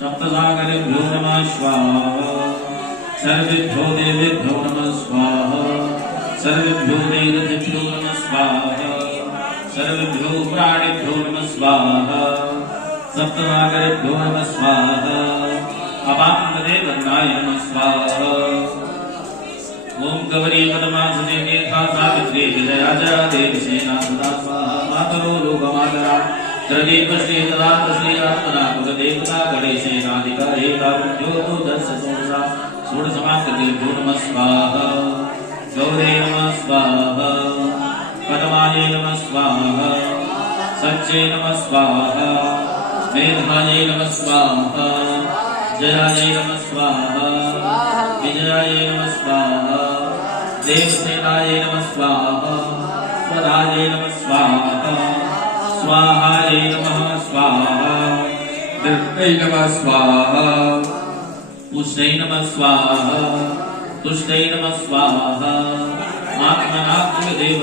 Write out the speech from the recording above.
सप्तसागरेभ्यो नमः स्वाहा सर्वेभ्यो देवेभ्यो नमः स्वाहा सर्वेभ्यो देवतेभ्यो नमः स्वाहा सर्वेभ्यो प्राणिभ्यो नमः स्वाहा सप्तसागरेभ्यो नमः स्वाहा अपांगदेवताय नमः स्वाहा ओम गौरी पद्मासने केथा सावित्री विजया जया देवी सेना सदा स्वाहा मातरो लोकमातरा त्रये पुष्टे तदा पुष्टे आत्मना कुलदेवता गणेशेनाधिका एकावृत्यो दश षोडशा षोडशमाकृतिभ्यो नमः स्वाहा गौरे नमः स्वाहा पद्मायै नमः स्वाहा सच्चे नमः स्वाहा मेधायै नमः स्वाहा जयायै नमः स्वाहा विजयायै नमः स्वाहा देवसेनायै नमः स्वाहा स्वधायै नमः स्वाहा स्वाहायै नमः स्वाहा दत्तै नमः स्वाहा पुष्टै नमः स्वाहा तुष्टै नमः स्वाहा आत्मनात्मदेव